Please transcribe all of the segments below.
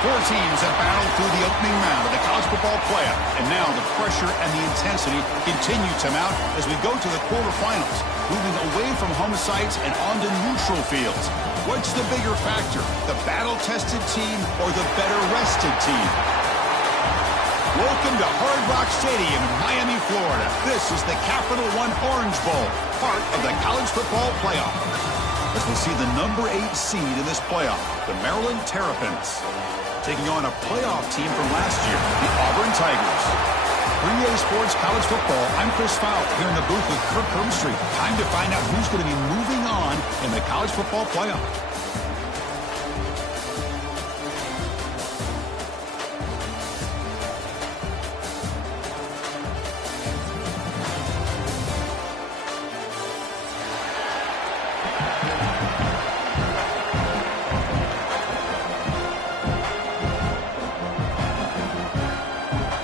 Four teams have battled through the opening round of the college football playoff, and now the pressure and the intensity continue to mount as we go to the quarterfinals, moving away from home sites and onto neutral fields. What's the bigger factor, the battle-tested team or the better-rested team? Welcome to Hard Rock Stadium in Miami, Florida. This is the Capital One Orange Bowl, part of the college football playoff. As we see the number 8 seed in this playoff, the Maryland Terrapins, taking on a playoff team from last year, the Auburn Tigers. For EA Sports College Football, I'm Chris Fout here in the booth with Kirk Herbstreit. Time to find out who's going to be moving on in the college football playoff.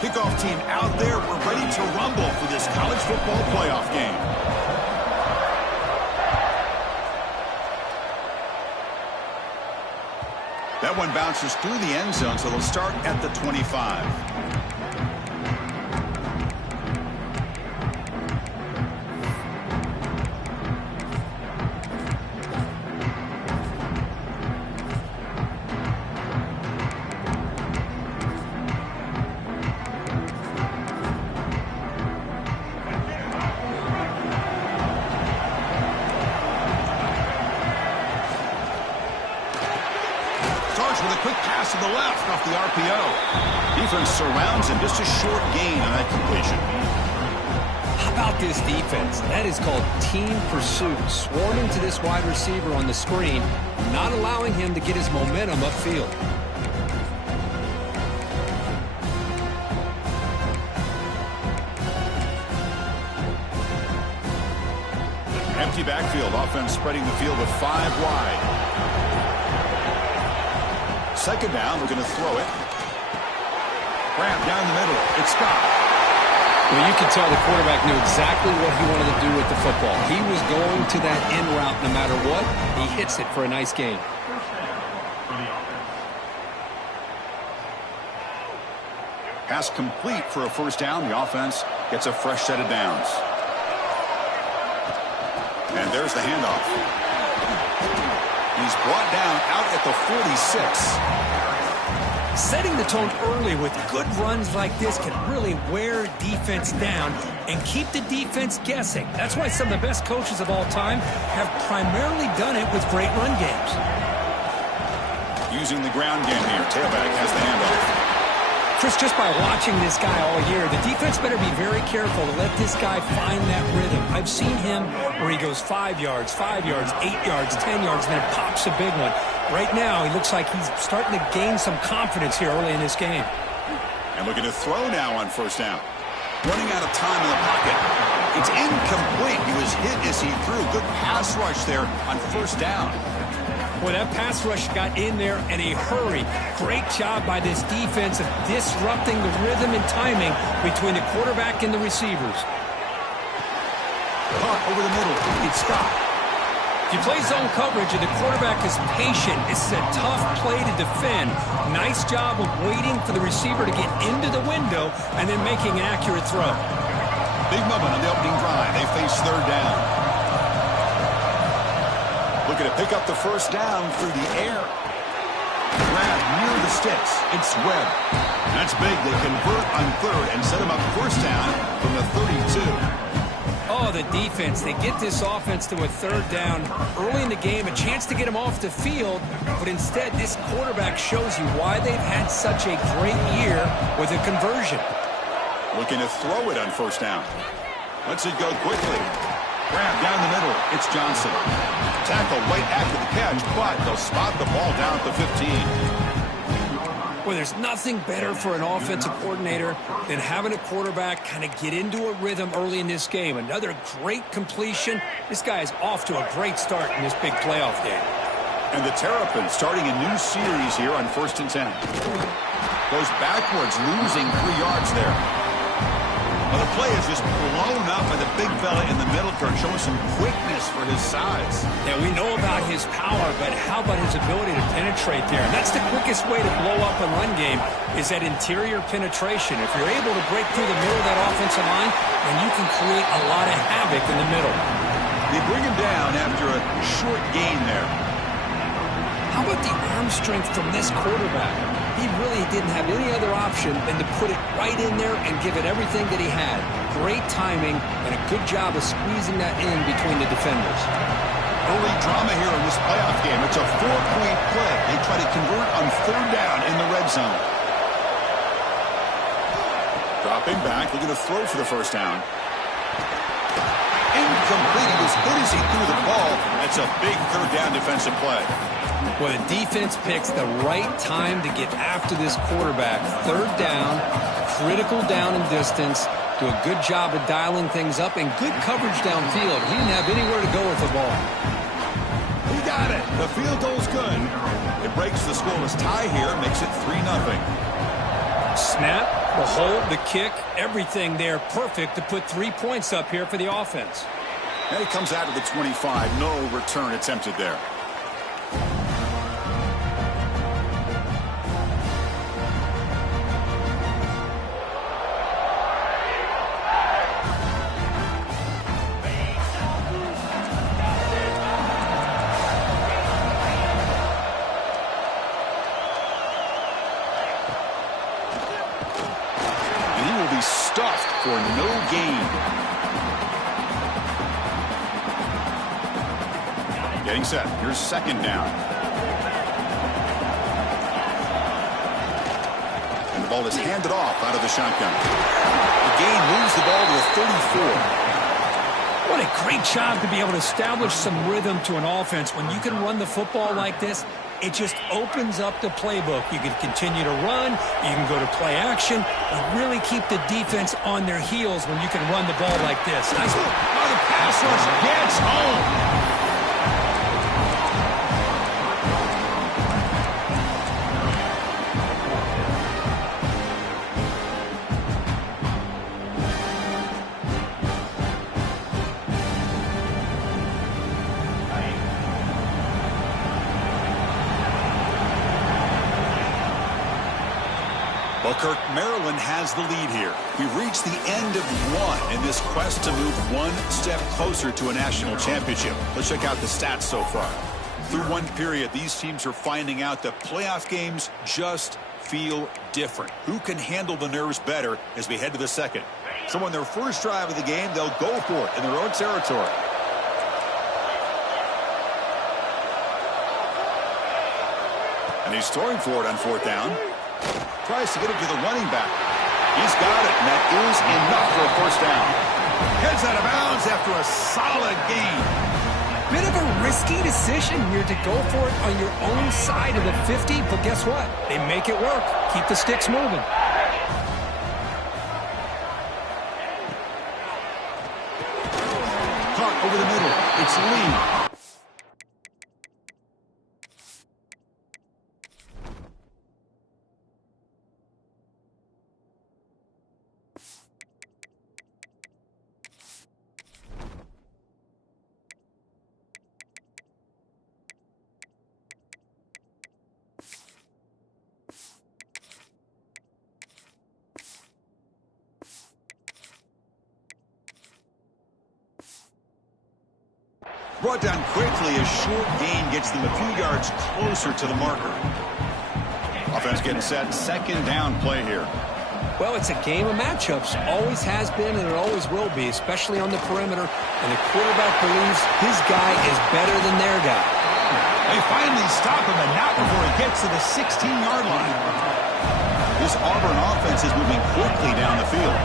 Kickoff team out there. We're ready to rumble for this college football playoff game. That one bounces through the end zone, so they'll start at the 25. With a quick pass to the left off the RPO. Defense surrounds him. Just a short gain on that completion. How about this defense? That is called team pursuit. Swarming to this wide receiver on the screen, not allowing him to get his momentum upfield. Empty backfield. Offense spreading the field with 5 wide. Second down, we're going to throw it. Grab down the middle. It's Scott. Well, you can tell the quarterback knew exactly what he wanted to do with the football. He was going to that in route no matter what. He hits it for a nice gain. Pass complete for a first down. The offense gets a fresh set of downs. And there's the handoff. He's brought down out at the 46. Setting the tone early with good runs like this can really wear defense down and keep the defense guessing. That's why some of the best coaches of all time have primarily done it with great run games. Using the ground game here. Tailback has the handoff. Chris, just by watching this guy all year, the defense better be very careful to let this guy find that rhythm. I've seen him where he goes 5 yards, 8 yards, 10 yards, and then pops a big one. Right now, he looks like he's starting to gain some confidence here early in this game. And looking to throw now on first down. Running out of time in the pocket. It's incomplete. He was hit as he threw. Good pass rush there on first down. Boy, that pass rush got in there in a hurry. Great job by this defense of disrupting the rhythm and timing between the quarterback and the receivers. Caught over the middle. It's Scott. If you play zone coverage and the quarterback is patient, this is a tough play to defend. Nice job of waiting for the receiver to get into the window and then making an accurate throw. Big moment on the opening drive. They face third down. Looking to pick up the first down through the air. Grab near the sticks. It's Webb. That's big. They convert on third and set him up first down from the 32. Oh, the defense. They get this offense to a third down early in the game, a chance to get him off the field, but instead this quarterback shows you why they've had such a great year with a conversion. Looking to throw it on first down. Lets it go quickly. Grab down the middle. It's Johnson. Tackle right after the catch, but they'll spot the ball down at the 15. Well, there's nothing better for an offensive coordinator than having a quarterback kind of get into a rhythm early in this game. Another great completion. This guy is off to a great start in this big playoff game. And the Terrapins starting a new series here on 1st and 10. Goes backwards, losing 3 yards there. Well, the play is just blown up by the big fella in the middle, Kurt, showing some quickness for his size. Yeah, we know about his power, but how about his ability to penetrate there? And that's the quickest way to blow up a run game is that interior penetration. If you're able to break through the middle of that offensive line, then you can create a lot of havoc in the middle. They bring him down after a short gain there. How about the arm strength from this quarterback? He really didn't have any other option than to put it right in there and give it everything that he had. Great timing and a good job of squeezing that in between the defenders. Early drama here in this playoff game. It's a 4-point play. They try to convert on 3rd down in the red zone. Dropping back, looking to throw for the 1st down. Incomplete. As good as he threw the ball, that's a big 3rd down defensive play. Well, the defense picks the right time to get after this quarterback. 3rd down, critical down and distance. Do a good job of dialing things up and good coverage downfield. He didn't have anywhere to go with the ball. He got it. The field goal's good. It breaks the scoreless tie here, makes it 3-0. Snap, the hold, the kick, everything there perfect to put 3 points up here for the offense. And he comes out of the 25. No return attempted there. Stuffed for no gain. Getting set. Here's 2nd down. And the ball is handed off out of the shotgun. The gain moves the ball to the 34. What a great job to be able to establish some rhythm to an offense. When you can run the football like this, it just opens up the playbook. You can continue to run. You can go to play action. And really keep the defense on their heels when you can run the ball like this. Nice. Oh, the pass rush gets home. Well, Kirk, Maryland has the lead here. We've reached the end of one in this quest to move one step closer to a national championship. Let's check out the stats so far. Through one period, these teams are finding out that playoff games just feel different. Who can handle the nerves better as we head to the second? So on their first drive of the game, they'll go for it in their own territory. And he's throwing for it on 4th down. Tries to get it to the running back. He's got it, and that is enough for a 1st down. Heads out of bounds after a solid gain. Bit of a risky decision here to go for it on your own side of the 50, but guess what? They make it work. Keep the sticks moving. Caught over the middle. It's Lee. Brought down quickly. A short gain gets them a few yards closer to the marker. Offense getting set. 2nd down play here. Well, it's a game of matchups. Always has been and it always will be, especially on the perimeter. And the quarterback believes his guy is better than their guy. They finally stop him, and not before he gets to the 16-yard line. This Auburn offense is moving quickly down the field.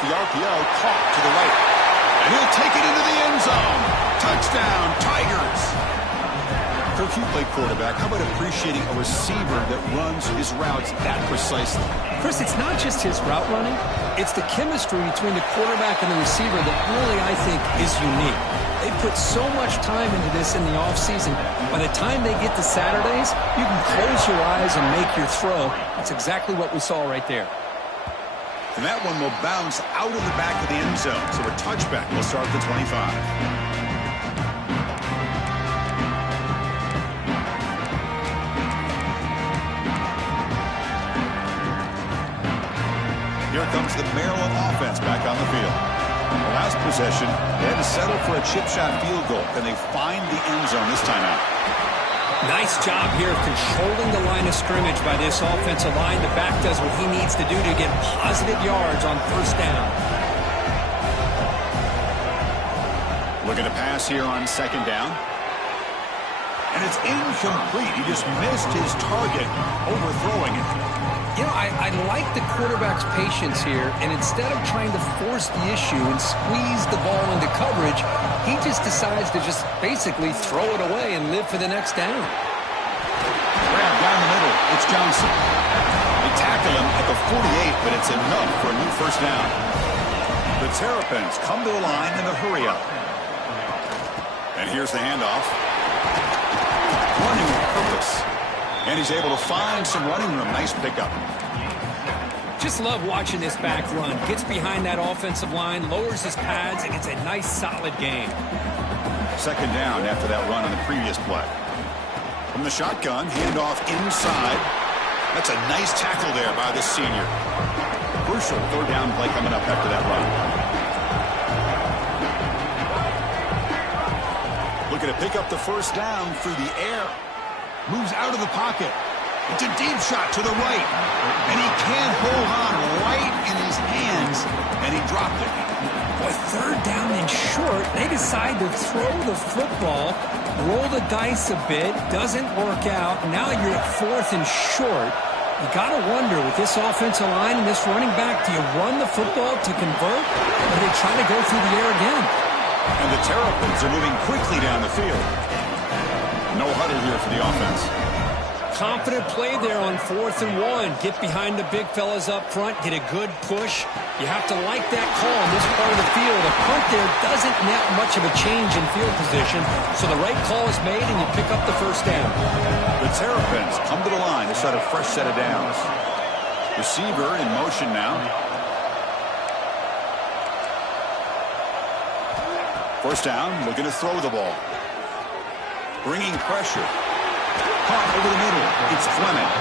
The RPO caught to the right. And he'll take it into the end zone. Touchdown, Tigers. Kirk, you play quarterback. How about appreciating a receiver that runs his routes that precisely? Chris, it's not just his route running. It's the chemistry between the quarterback and the receiver that really, I think, is unique. They put so much time into this in the offseason. By the time they get to Saturdays, you can close your eyes and make your throw. That's exactly what we saw right there. And that one will bounce out of the back of the end zone. So a touchback will start at the 25. Here comes the Maryland offense back on the field. The last possession, they had to settle for a chip shot field goal. Can they find the end zone this time out? Nice job here of controlling the line of scrimmage by this offensive line. The back does what he needs to do to get positive yards on first down. Looking to pass here on second down. And it's incomplete. He just missed his target, overthrowing it. You know, I like the quarterback's patience here, and instead of trying to force the issue and squeeze the ball into coverage, he just decides to just basically throw it away and live for the next down. Grab down the middle. It's Johnson. They tackle him at the 48, but it's enough for a new first down. The Terrapins come to the line in a hurry up. And here's the handoff. Running with purpose. And he's able to find some running room. Nice pickup. Just love watching this back run. Gets behind that offensive line, lowers his pads, and it's a nice, solid game. Second down after that run on the previous play. From the shotgun, handoff inside. That's a nice tackle there by the senior. Crucial third down play coming up after that run. Looking to pick up the first down through the air. Moves out of the pocket. It's a deep shot to the right. And he can't hold on right in his hands. And he dropped it. Boy, third down and short. They decide to throw the football, roll the dice a bit. Doesn't work out. Now you're at fourth and short. You got to wonder, with this offensive line and this running back, do you run the football to convert? Or do they try to go through the air again? And the Terrapins are moving quickly down the field. No huddle here for the offense. Confident play there on 4th and 1. Get behind the big fellas up front. Get a good push. You have to like that call in this part of the field. A punt there doesn't net much of a change in field position. So the right call is made and you pick up the first down. The Terrapins come to the line to set a fresh set of downs. Receiver in motion now. First down, looking to throw the ball. Bringing pressure. Caught over the middle. It's Fleming.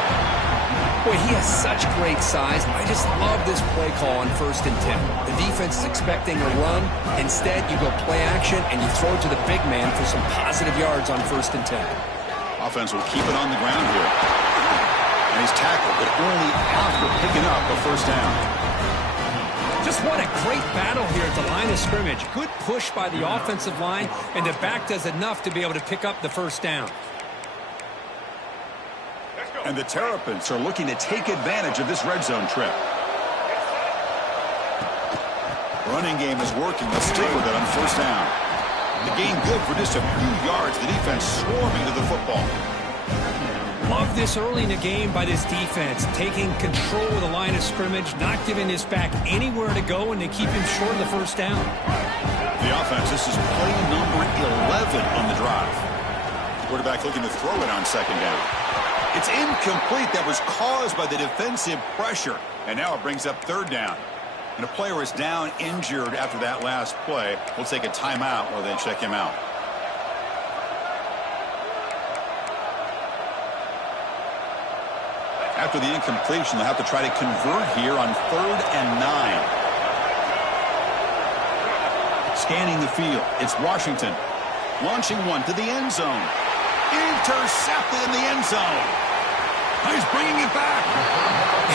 Boy, he has such great size. I just love this play call on 1st and 10. The defense is expecting a run. Instead, you go play action and you throw it to the big man for some positive yards on 1st and 10. Offense will keep it on the ground here. And he's tackled, but only after picking up a first down. Just what a great battle here at the line of scrimmage. Good push by the offensive line, and the back does enough to be able to pick up the first down. And the Terrapins are looking to take advantage of this red zone trip. Running game is working. Let's stick with it on first down. The gain good for just a few yards. The defense swarming to the football. Love this early in the game by this defense, taking control of the line of scrimmage, not giving this back anywhere to go, and they keep him short of the first down. The offense, this is play number 11 on the drive. Quarterback looking to throw it on second down. It's incomplete. That was caused by the defensive pressure, and now it brings up third down. And a player is down injured after that last play. We'll take a timeout while they check him out. After the incompletion, they'll have to try to convert here on 3rd and 9. Scanning the field, it's Washington. Launching one to the end zone. Intercepted in the end zone. He's bringing it back.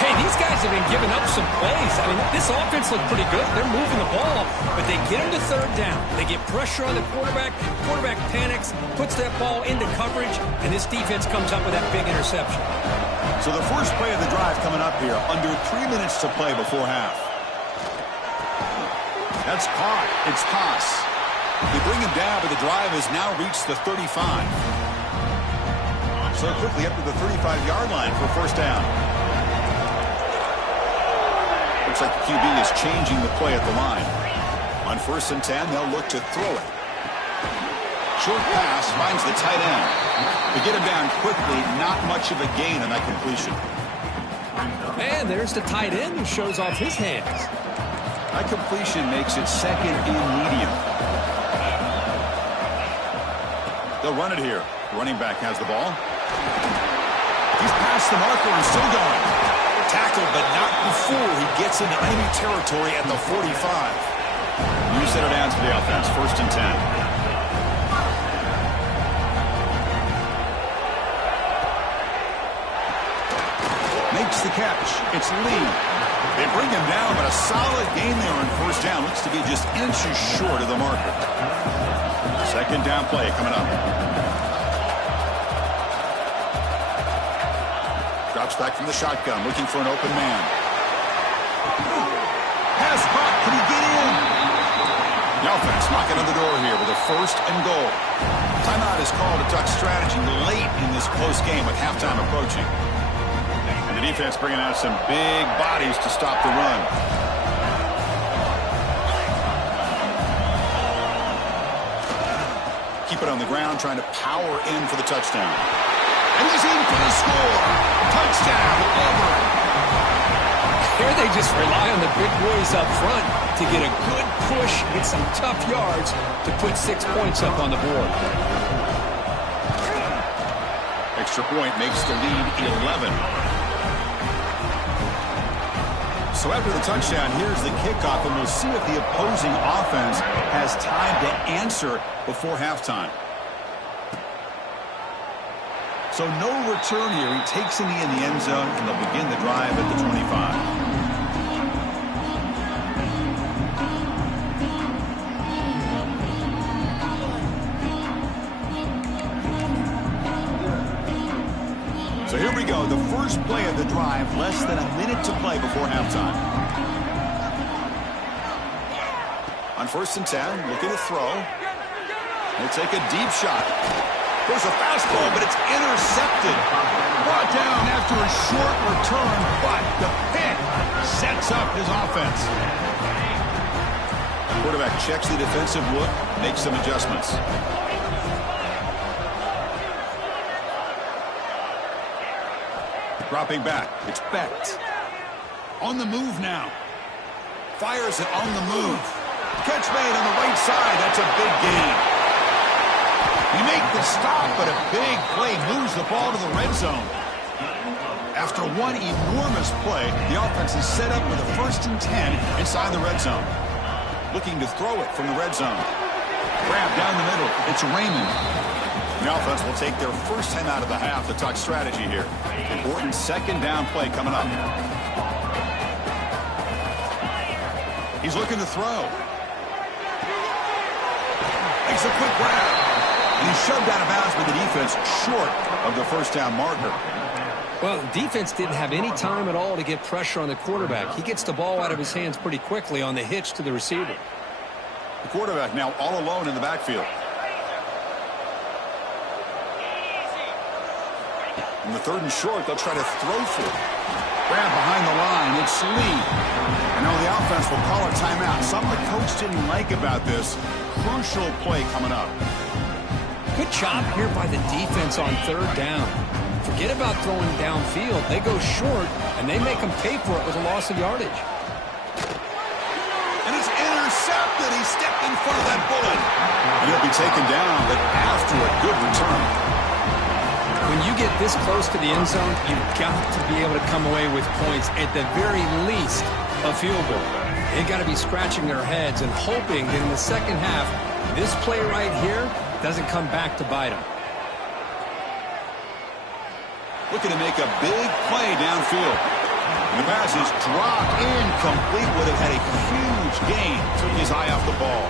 Hey, these guys have been giving up some plays. I mean, this offense looked pretty good. They're moving the ball, but they get him to third down. They get pressure on the quarterback. Quarterback panics, puts that ball into coverage, and this defense comes up with that big interception. So the first play of the drive coming up here, under 3 minutes to play before half. That's caught. It's Haas. They bring him down, but the drive has now reached the 35. So quickly up to the 35-yard line for first down. Looks like the QB is changing the play at the line. On 1st and 10, they'll look to throw it. Short pass finds the tight end. To get him down quickly, not much of a gain on that completion. And there's the tight end who shows off his hands. That completion makes it second and medium. They'll run it here. The running back has the ball. He's past the marker and still going. Tackled, but not before he gets into enemy territory at the 45. New set of downs for the offense. 1st and 10. Makes the catch. It's Lee. They bring him down, but a solid gain there on 1st down. Looks to be just inches short of the marker. 2nd down play coming up. Drops back from the shotgun, looking for an open man. Pass caught. Can he get in? The offense knocking on the door here with a 1st and goal. Timeout is called to duck strategy late in this close game with halftime approaching. And the defense bringing out some big bodies to stop the run. Keep it on the ground, trying to power in for the touchdown. And he's in for the score. Touchdown, Auburn. Here they just rely on the big boys up front to get a good push with some tough yards to put 6 points up on the board. Extra point makes the lead 11. So after the touchdown, here's the kickoff, and we'll see if the opposing offense has time to answer before halftime. So no return here. He takes in the end zone, and they'll begin the drive at the 25. So here we go, the first play of the drive, less than a minute to play before halftime. On 1st and 10, looking to throw. He'll take a deep shot. There's a fastball, but it's intercepted. Brought down after a short return, but the pick sets up his offense. Quarterback checks the defensive look, makes some adjustments. Dropping back, it's Becht. On the move now. Fires it on the move. Catch made on the right side, that's a big gain. You make the stop, but a big play moves the ball to the red zone. After one enormous play, the offense is set up with a 1st and 10 inside the red zone. Looking to throw it from the red zone. Grab down the middle, it's Raymond. The offense will take their first time out of the half to talk strategy here. Important 2nd down play coming up. He's looking to throw. Makes a quick grab. And he's shoved out of bounds by the defense short of the 1st down marker. Well, the defense didn't have any time at all to get pressure on the quarterback. He gets the ball out of his hands pretty quickly on the hitch to the receiver. The quarterback now all alone in the backfield. In the 3rd and short, they'll try to throw for it. Grab behind the line. It's Lee. And now the offense will call a timeout. Something the coach didn't like about this. Crucial play coming up. Good job here by the defense on 3rd down. Forget about throwing downfield. They go short, and they make them pay for it with a loss of yardage. And it's intercepted. He stepped in front of that bullet. And he'll be taken down, but after a good return. When you get this close to the end zone, you've got to be able to come away with points, at the very least, a field goal. They've got to be scratching their heads and hoping that in the 2nd half, this play right here doesn't come back to bite them. Looking to make a big play downfield. And the pass is dropped incomplete. Would have had a huge gain. Took his eye off the ball.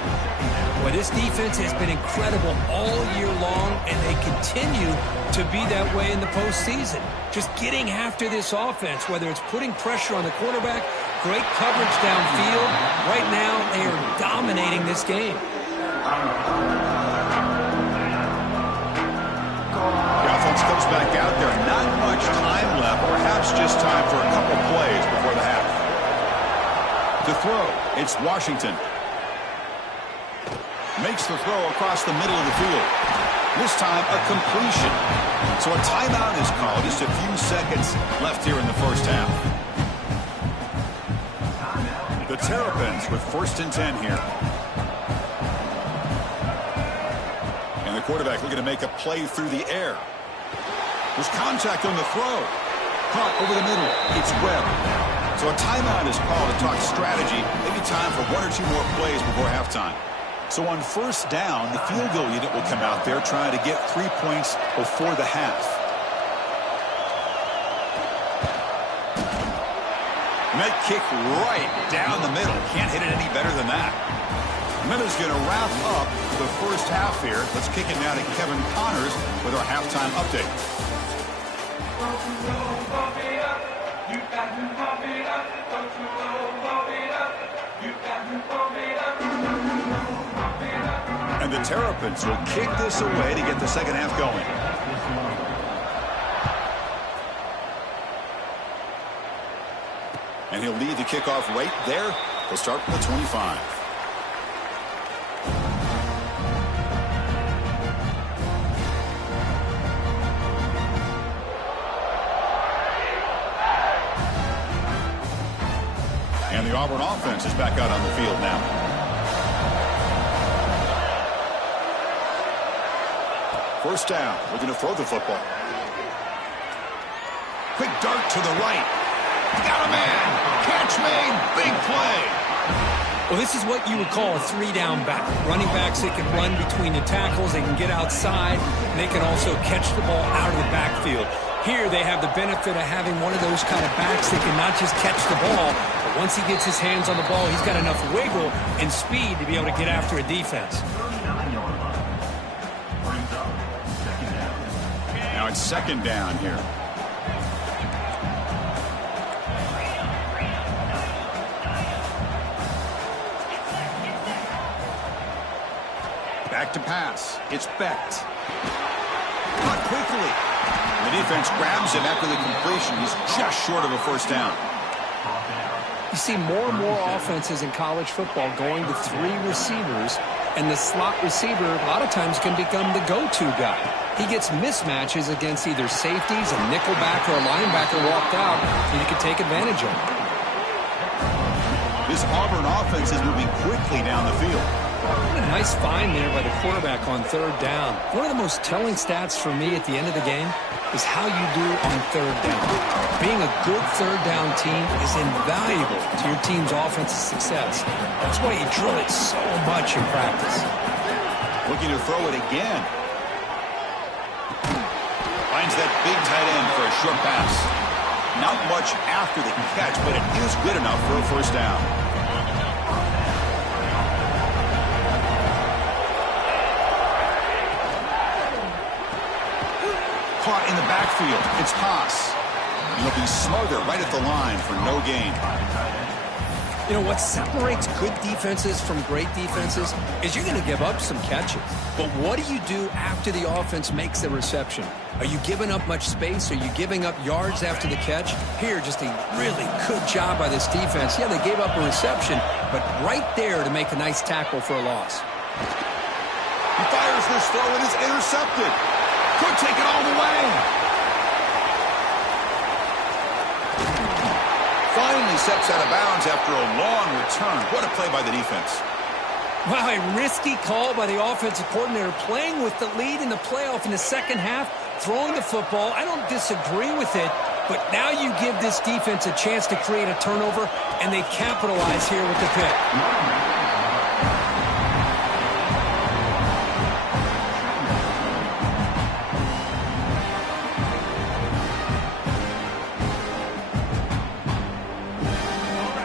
Well, this defense has been incredible all year long, and they continue to be that way in the postseason. Just getting after this offense, whether it's putting pressure on the quarterback, great coverage downfield. Right now, they are dominating this game. The offense comes back out there. Not much time left, perhaps just time for a couple plays before the half. To throw, it's Washington. Makes makes the throw across the middle of the field. This time, a completion. So a timeout is called. Just a few seconds left here in the first half. The Terrapins with 1st and 10 here. And the quarterback looking to make a play through the air. There's contact on the throw. Caught over the middle. It's Webb. So a timeout is called to talk strategy. Maybe time for 1 or 2 more plays before halftime. So on 1st down, the field goal unit will come out there trying to get 3 points before the half. And that kick right down the middle. Can't hit it any better than that. Miller's going to wrap up the first half here. Let's kick it now to Kevin Connors with our halftime update. And the Terrapins will kick this away to get the second half going. And he'll lead the kickoff right there. He'll start from the 25. And the Auburn offense is back out on the field now. First down, looking to throw the football. Quick dart to the right. Got a man. Catch made. Big play. Well, this is what you would call a 3-down back. Running backs, they can run between the tackles. They can get outside. And they can also catch the ball out of the backfield. Here, they have the benefit of having one of those kind of backs that can not just catch the ball, but once he gets his hands on the ball, he's got enough wiggle and speed to be able to get after a defense. Now it's 2nd down here. Back to pass. It's Becht. Caught quickly. The defense grabs him after the completion. He's just short of a first down. You see more and more offenses in college football going to 3 receivers, and the slot receiver a lot of times can become the go-to guy. He gets mismatches against either safeties, a nickelback, or a linebacker walked out, and you can take advantage of it. This Auburn offense is moving quickly down the field. What a nice find there by the quarterback on 3rd down. One of the most telling stats for me at the end of the game is how you do on 3rd down. Being a good 3rd down team is invaluable to your team's offensive success. That's why you drill it so much in practice. Looking to throw it again. Finds that big tight end for a short pass. Not much after the catch, but it is good enough for a first down. Caught in the backfield. It's Haas. He'll be smothered right at the line for no gain. You know, what separates good defenses from great defenses is you're going to give up some catches. But what do you do after the offense makes the reception? Are you giving up much space? Are you giving up yards after the catch? Here, just a really good job by this defense. Yeah, they gave up a reception, but right there to make a nice tackle for a loss. He fires this throw and is intercepted. Could take it all the way. Finally steps out of bounds after a long return. What a play by the defense. Wow, a risky call by the offensive coordinator, playing with the lead in the playoff in the second half, throwing the football. I don't disagree with it, but now you give this defense a chance to create a turnover, and they capitalize here with the pick.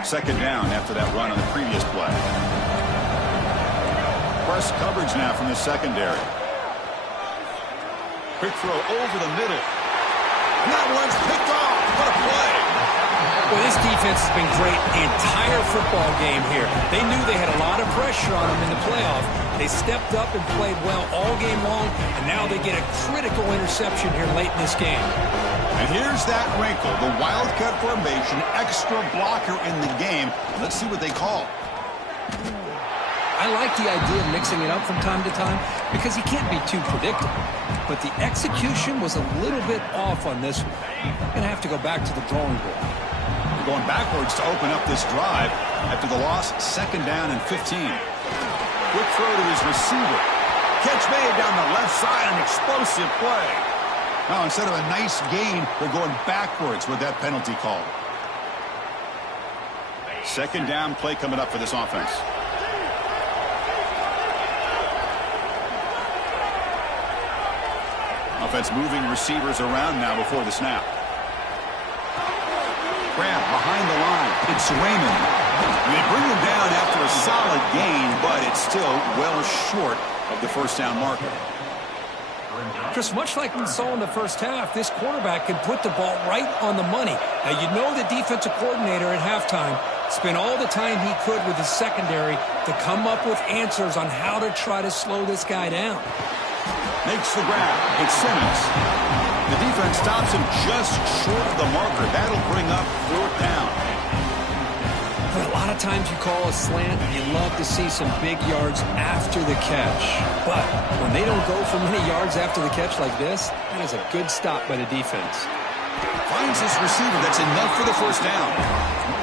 Second down after that run on the previous play. Press coverage now from the secondary. Quick throw over the middle. And that one's picked off. What a play. Well, this defense has been great the entire football game here. They knew they had a lot of pressure on them in the playoff. They stepped up and played well all game long, and now they get a critical interception here late in this game. And here's that wrinkle, the Wildcat formation, extra blocker in the game. Let's see what they call. I like the idea of mixing it up from time to time because he can't be too predictable. But the execution was a little bit off on this one. Going to have to go back to the drawing board. They're going backwards to open up this drive after the loss, 2nd down and 15. Quick throw to his receiver. Catch made down the left side, an explosive play. Now, instead of a nice gain, they're going backwards with that penalty call. 2nd down play coming up for this offense. Offense moving receivers around now before the snap. Grab behind the line. It's Raymond. They bring him down after a solid gain, but it's still well short of the 1st down marker. Chris, much like we saw in the first half, this quarterback can put the ball right on the money. Now, you know the defensive coordinator at halftime spent all the time he could with his secondary to come up with answers on how to try to slow this guy down. Makes the grab. It's Simmons. The defense stops him just short of the marker. That'll bring up 4th down. But a lot of times you call a slant, you love to see some big yards after the catch. But when they don't go for many yards after the catch like this, that is a good stop by the defense. Finds his receiver. That's enough for the 1st down.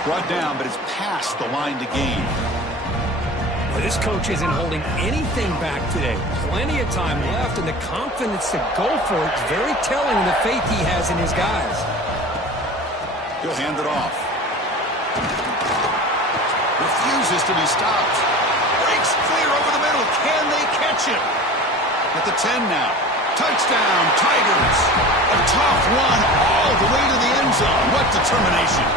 Brought down, but it's past the line to gain. Well, this coach isn't holding anything back today. Plenty of time left, and the confidence to go for it is very telling of the faith he has in his guys. He'll hand it off. Refuses to be stopped. Breaks clear over the middle. Can they catch him? At the 10 now. Touchdown, Tigers. A tough one all the way to the end zone. What determination.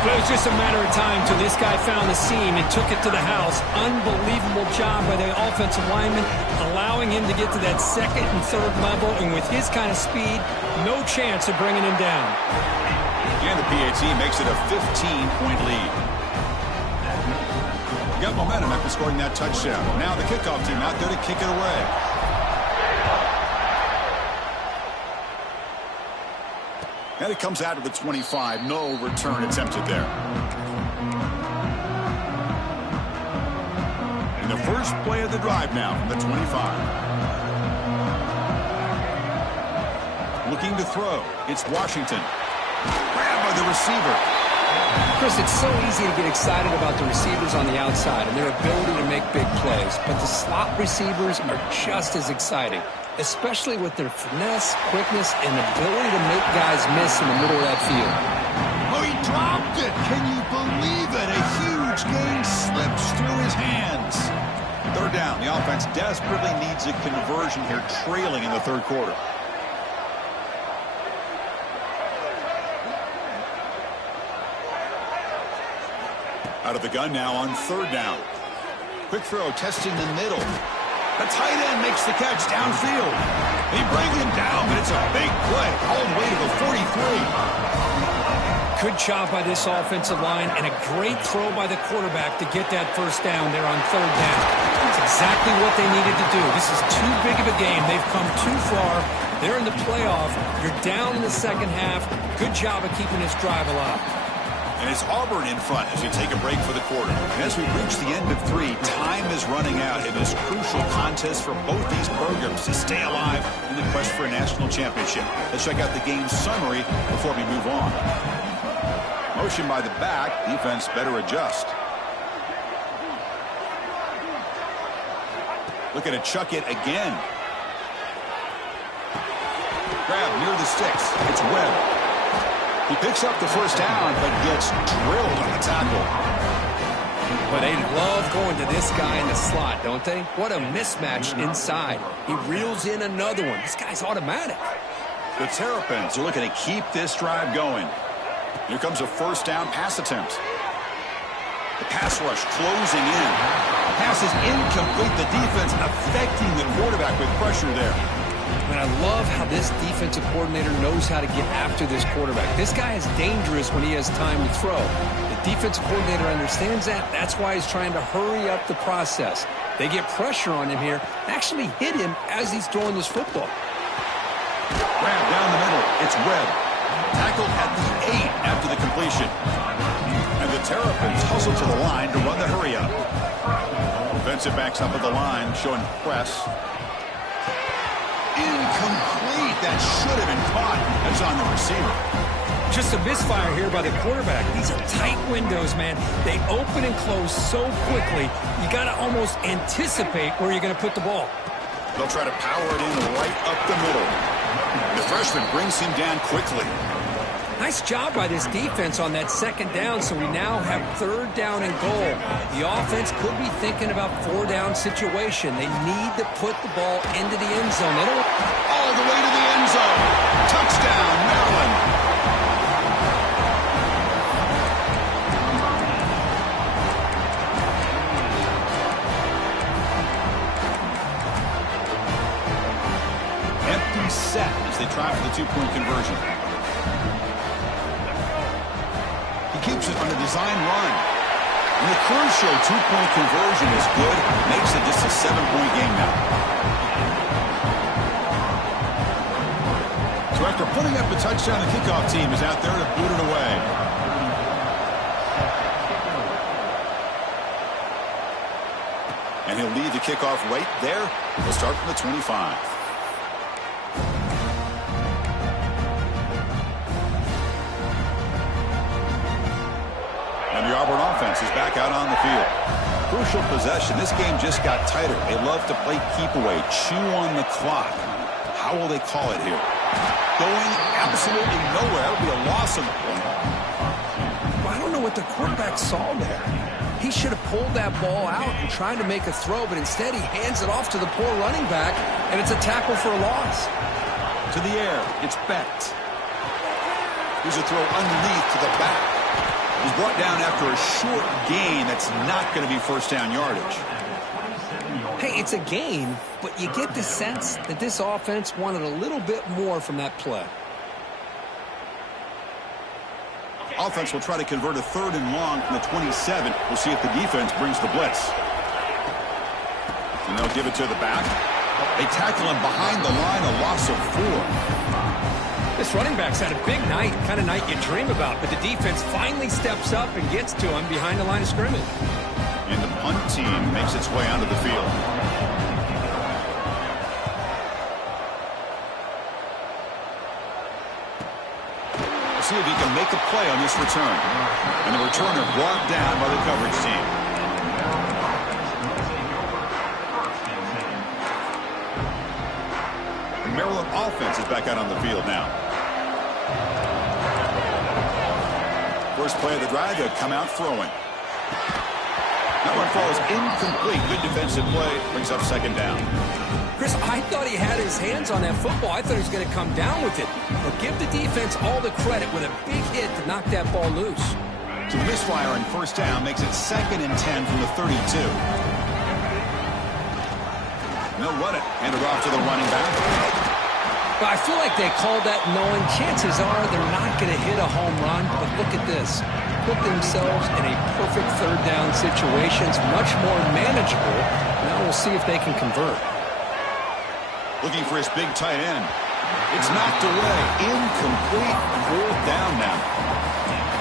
But it was just a matter of time till this guy found the seam and took it to the house. Unbelievable job by the offensive lineman, allowing him to get to that 2nd and 3rd level. And with his kind of speed, no chance of bringing him down. And the PAT makes it a 15-point lead. Got momentum after scoring that touchdown. Now the kickoff team out there to kick it away. And it comes out of the 25. No return attempted there. And the first play of the drive now from the 25. Looking to throw. It's Washington. Grabbed by the receiver. Chris, it's so easy to get excited about the receivers on the outside and their ability to make big plays, but the slot receivers are just as exciting, especially with their finesse, quickness, and ability to make guys miss in the middle of that field. Oh, he dropped it. Can you believe it? A huge gain slips through his hands. 3rd down. The offense desperately needs a conversion here, trailing in the 3rd quarter. Out of the gun now on 3rd down. Quick throw, testing the middle. The tight end makes the catch downfield. They bring him down, but it's a big play all the way to the 43. Good job by this offensive line and a great throw by the quarterback to get that 1st down there on 3rd down. That's exactly what they needed to do. This is too big of a game. They've come too far. They're in the playoff. You're down in the 2nd half. Good job of keeping this drive alive. And it's Auburn in front as we take a break for the quarter. And as we reach the end of 3, time is running out in this crucial contest for both these programs to stay alive in the quest for a national championship. Let's check out the game summary before we move on. Motion by the back. Defense better adjust. Looking to chuck it again. Grab near the sticks. It's Webb. He picks up the 1st down, but gets drilled on the tackle. Well, they love going to this guy in the slot, don't they? What a mismatch inside. He reels in another one. This guy's automatic. The Terrapins are looking to keep this drive going. Here comes a 1st down pass attempt. The pass rush closing in. Pass is incomplete. The defense affecting the quarterback with pressure there. And I love how this defensive coordinator knows how to get after this quarterback. This guy is dangerous when he has time to throw. The defensive coordinator understands that. That's why he's trying to hurry up the process. They get pressure on him here, actually hit him as he's throwing this football. Grab down the middle. It's Webb. Tackled at the 8 after the completion. And the Terrapins hustle to the line to run the hurry up. Defensive backs up at the line, showing press. Incomplete. That should have been caught. That's on the receiver. Just a misfire here by the quarterback. These are tight windows, man. They open and close so quickly, you got to almost anticipate where you're going to put the ball. They'll try to power it in right up the middle. The freshman brings him down quickly. Nice job by this defense on that second down, so we now have third down and goal. The offense could be thinking about four-down situation. They need to put the ball into the end zone. They don't all the way to the end zone. Touchdown, Maryland. Empty set as they try for the two-point conversion. Keeps it on the design run. And the crucial two-point conversion is good. Makes it just a 7-point game now. So after putting up a touchdown, the kickoff team is out there to boot it away. And he'll lead the kickoff right there. We'll start from the 25. The Auburn offense is back out on the field. Crucial possession. This game just got tighter. They love to play keep away, chew on the clock. How will they call it here? Going absolutely nowhere. It'll be a loss of the point. I don't know what the quarterback saw there. He should have pulled that ball out and tried to make a throw, but instead he hands it off to the poor running back, and it's a tackle for a loss. To the air. It's Becht. Here's a throw underneath to the back. He's brought down after a short gain that's not going to be first down yardage. Hey, it's a gain, but you get the sense that this offense wanted a little bit more from that play. Offense will try to convert a third and long from the 27. We'll see if the defense brings the blitz. And they'll give it to the back. They tackle him behind the line, a loss of 4. This running back's had a big night, kind of night you dream about, but the defense finally steps up and gets to him behind the line of scrimmage. And the punt team makes its way onto the field. We'll see if he can make a play on this return. And the returner brought down by the coverage team. The Maryland offense is back out on the field now. First play of the drive, they'll come out throwing. That one falls incomplete. Good defensive play. Brings up second down. Chris, I thought he had his hands on that football. I thought he was going to come down with it. But give the defense all the credit with a big hit to knock that ball loose. So the misfire on first down makes it 2nd and 10 from the 32. And they'll run it. Hand it off to the running back. But I feel like they called that knowing chances are they're not going to hit a home run. But look at this. Put themselves in a perfect third down situation. It's much more manageable. Now we'll see if they can convert. Looking for his big tight end. It's knocked away. Incomplete. 4th down now.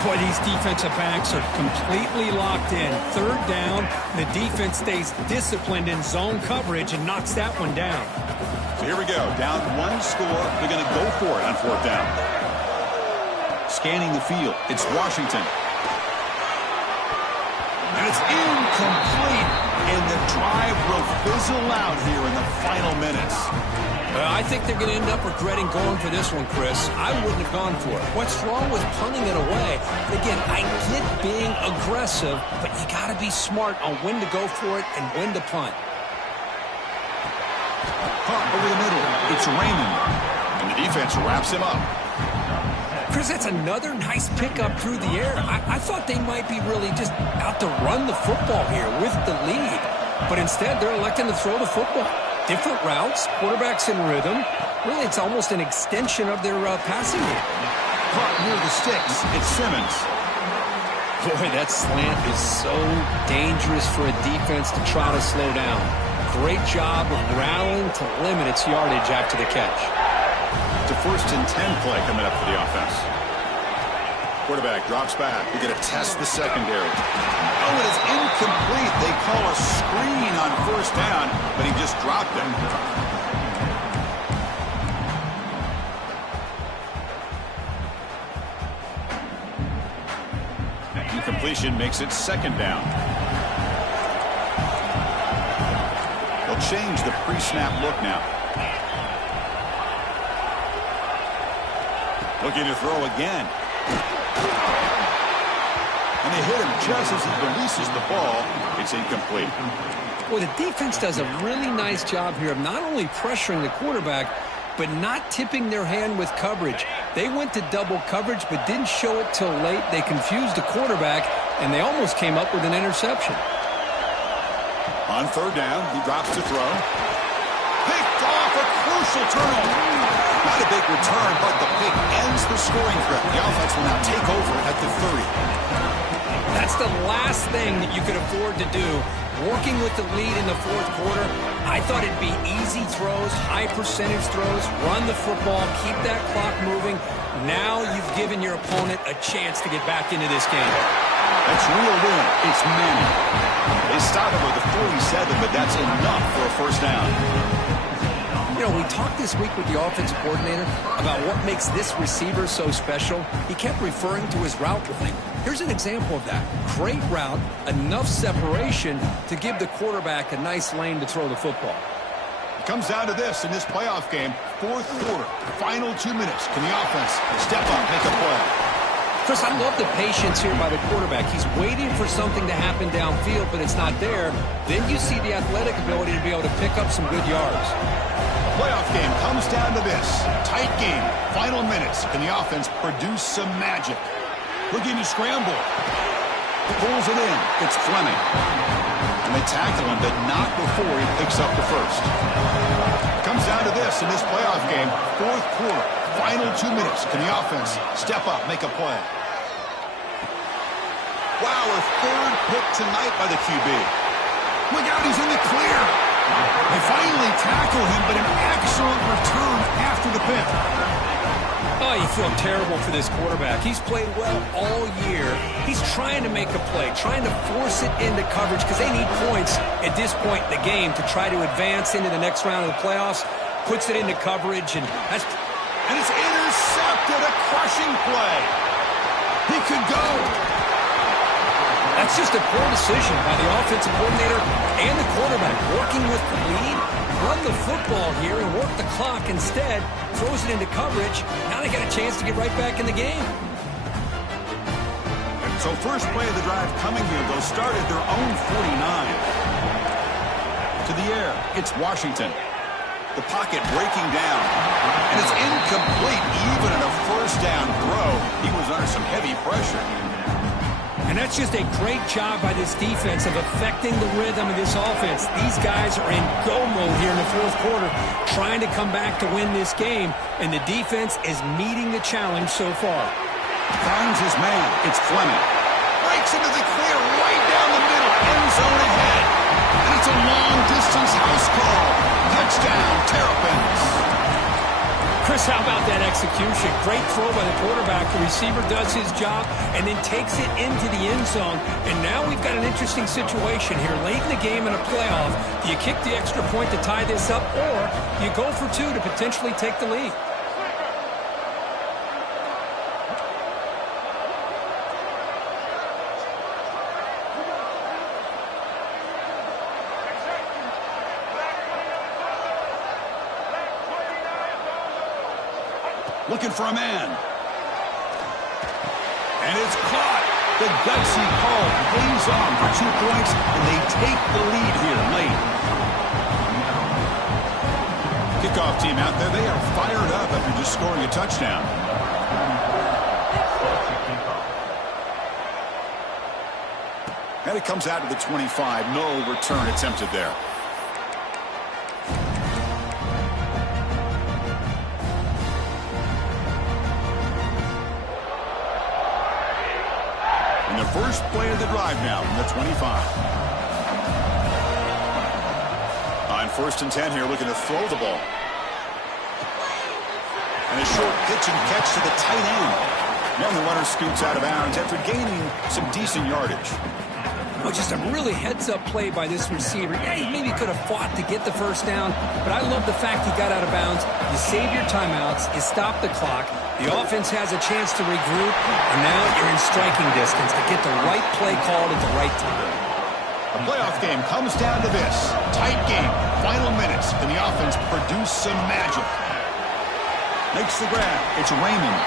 Boy, these defensive backs are completely locked in. Third down, the defense stays disciplined in zone coverage and knocks that one down. So here we go. Down 1 score. They're going to go for it on 4th down. Scanning the field. It's Washington. And it's incomplete. And the drive will fizzle out here in the final minutes. I think they're going to end up regretting going for this one, Chris. I wouldn't have gone for it. What's wrong with punting it away? Again, I get being aggressive, but you got to be smart on when to go for it and when to punt. Caught over the middle. It's Raymond. And the defense wraps him up. Chris, that's another nice pickup through the air. I thought they might be really just out to run the football here with the lead. But instead, they're electing to throw the football. Different routes, quarterbacks in rhythm. Really, it's almost an extension of their passing game. Caught near the sticks. It's Simmons. Boy, that slant is so dangerous for a defense to try to slow down. Great job of rallying to limit its yardage after the catch. It's a 1st and 10 play coming up for the offense. Quarterback drops back. We're going to test the secondary. Oh, it is incomplete. They call a screen on first down, but he just dropped it. Incompletion makes it second down. They'll change the pre-snap look now. Looking to throw again. And they hit him just as he releases the ball. It's incomplete. Well, the defense does a really nice job here of not only pressuring the quarterback, but not tipping their hand with coverage. They went to double coverage, but didn't show it till late. They confused the quarterback, and they almost came up with an interception. On third down, he drops to throw. Picked off, a crucial turnover. Not a big return, but the pick ends the scoring threat. The offense will now take over at the 30. That's the last thing that you could afford to do. Working with the lead in the fourth quarter, I thought it'd be easy throws, high percentage throws, run the football, keep that clock moving. Now you've given your opponent a chance to get back into this game. That's reeled in. It's Manning. They stop him with the 47, but that's enough for a first down. You know, we talked this week with the offensive coordinator about what makes this receiver so special. He kept referring to his route running. Here's an example of that. Great route, enough separation to give the quarterback a nice lane to throw the football. It comes down to this in this playoff game. Fourth quarter, final 2 minutes. Can the offense step up, make a play? Chris, I love the patience here by the quarterback. He's waiting for something to happen downfield, but it's not there. Then you see the athletic ability to be able to pick up some good yards. Playoff game comes down to this. Tight game. Final minutes. Can the offense produce some magic? Looking to scramble. Pulls it in. It's Fleming. And they tackle him, but not before he picks up the first. Comes down to this in this playoff game. Fourth quarter. Final 2 minutes. Can the offense step up, make a play? Wow, a third pick tonight by the QB. Look out, he's in the clear. They finally tackle him, but an excellent return after the pick. Oh, you feel terrible for this quarterback. He's played well all year. He's trying to make a play, trying to force it into coverage because they need points at this point in the game to try to advance into the next round of the playoffs. Puts it into coverage, and that's... And it's intercepted, a crushing play. He could go. That's just a poor decision by the offensive coordinator and the quarterback. Working with the lead, run the football here and work the clock instead. Throws it into coverage. Now they got a chance to get right back in the game. So first play of the drive coming here. They'll start at their own 49. To the air, it's Washington. The pocket breaking down. And it's incomplete even in a first down throw. He was under some heavy pressure. And that's just a great job by this defense of affecting the rhythm of this offense. These guys are in go mode here in the fourth quarter, trying to come back to win this game. And the defense is meeting the challenge so far. Finds his man. It's Fleming. Breaks into the clear right down the middle. End zone ahead. And it's a long-distance house call. Touchdown, Terrapins. Chris, how about that execution? Great throw by the quarterback. The receiver does his job and then takes it into the end zone. And now we've got an interesting situation here. Late in the game in a playoff, do you kick the extra point to tie this up, or you go for two to potentially take the lead? Looking for a man. And it's caught. The gutsy call pays off for 2 points, and they take the lead here late. Kickoff team out there, they are fired up after just scoring a touchdown. And it comes out to the 25. No return attempted there. First play of the drive now from the 25. On 1st and 10 here, looking to throw the ball. And a short pitch and catch to the tight end. And the runner scoots out of bounds after gaining some decent yardage. Oh, just a really heads-up play by this receiver. Yeah, he maybe could have fought to get the first down, but I love the fact he got out of bounds. You save your timeouts, you stop the clock, the offense has a chance to regroup, and now you're in striking distance to get the right play called at the right time. A playoff game comes down to this. Tight game, final minutes. Can the offense produce some magic? Makes the grab. It's Raymond.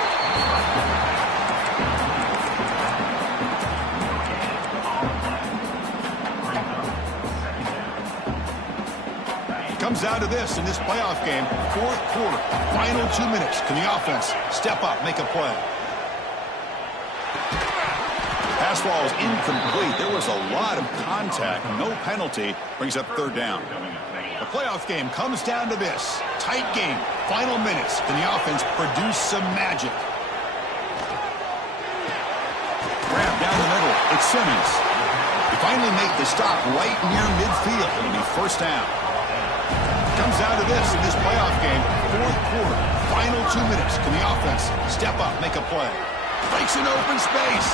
Comes down to this in this playoff game. Fourth quarter, final 2 minutes. Can the offense step up, make a play? Pass ball is incomplete. There was a lot of contact. No penalty. Brings up third down. The playoff game comes down to this. Tight game, final minutes. Can the offense produce some magic? Grab down the middle. It's Simmons. He finally made the stop right near midfield. It'll be first down. Comes down to this in this playoff game. Fourth quarter, final 2 minutes. Can the offense step up, make a play? Breaks an open space.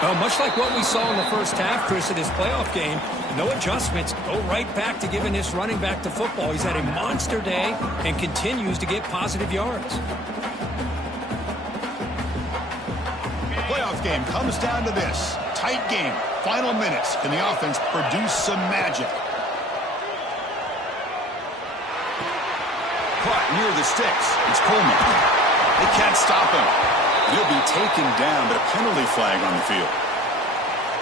Well, much like what we saw in the first half, Chris, of this playoff game, no adjustments. Go right back to giving this running back to football. He's had a monster day and continues to get positive yards. The playoff game comes down to this. Tight game, final minutes. Can the offense produce some magic? Caught near the sticks. It's Coleman. They can't stop him. He'll be taken down, but a penalty flag on the field.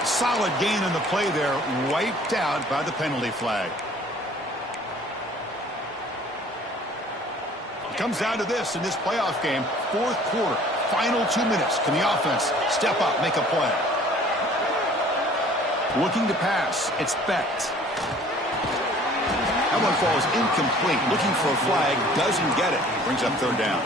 Solid gain on the play there, wiped out by the penalty flag. It comes down to this in this playoff game. Fourth quarter, final 2 minutes. Can the offense step up, make a play? Looking to pass. It's Becht. That one falls incomplete. Looking for a flag, doesn't get it. Brings up third down.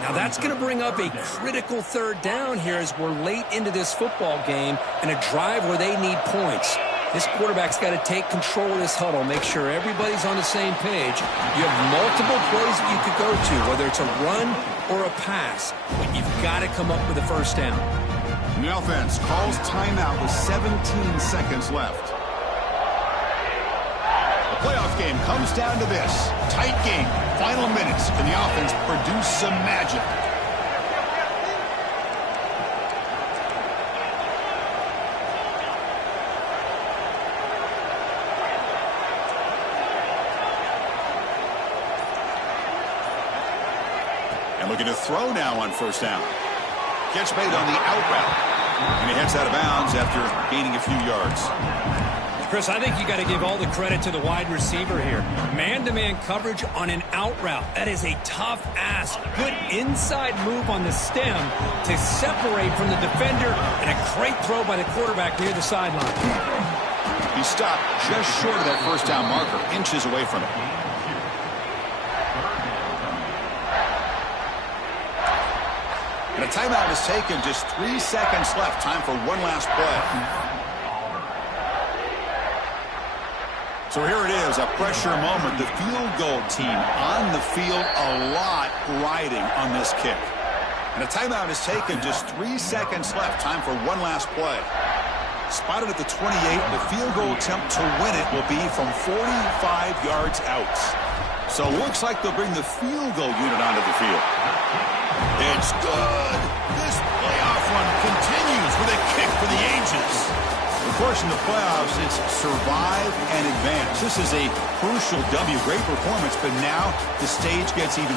Now that's going to bring up a critical third down here as we're late into this football game and a drive where they need points. This quarterback's got to take control of this huddle, make sure everybody's on the same page. You have multiple plays that you could go to, whether it's a run or a pass, but you've got to come up with a first down. The offense calls timeout with 17 seconds left. The playoff game comes down to this. Tight game, final minutes. Can the offense produce some magic? And looking to throw now on first down. Catch made on the out route. And he heads out of bounds after gaining a few yards. Chris, I think you got to give all the credit to the wide receiver here. Man-to-man coverage on an out route. That is a tough ask. Good inside move on the stem to separate from the defender, and a great throw by the quarterback near the sideline. He stopped just short of that first down marker, inches away from it. And a timeout is taken, just 3 seconds left. Time for one last play. So here it is, a pressure moment. The field goal team on the field, a lot riding on this kick. And a timeout is taken, just 3 seconds left. Time for one last play. Spotted at the 28, the field goal attempt to win it will be from 45 yards out. So it looks like they'll bring the field goal unit onto the field. It's good. This playoff run continues with a kick for the ages. Of course, in the playoffs, it's survive and advance. This is a crucial W. Great performance, but now the stage gets even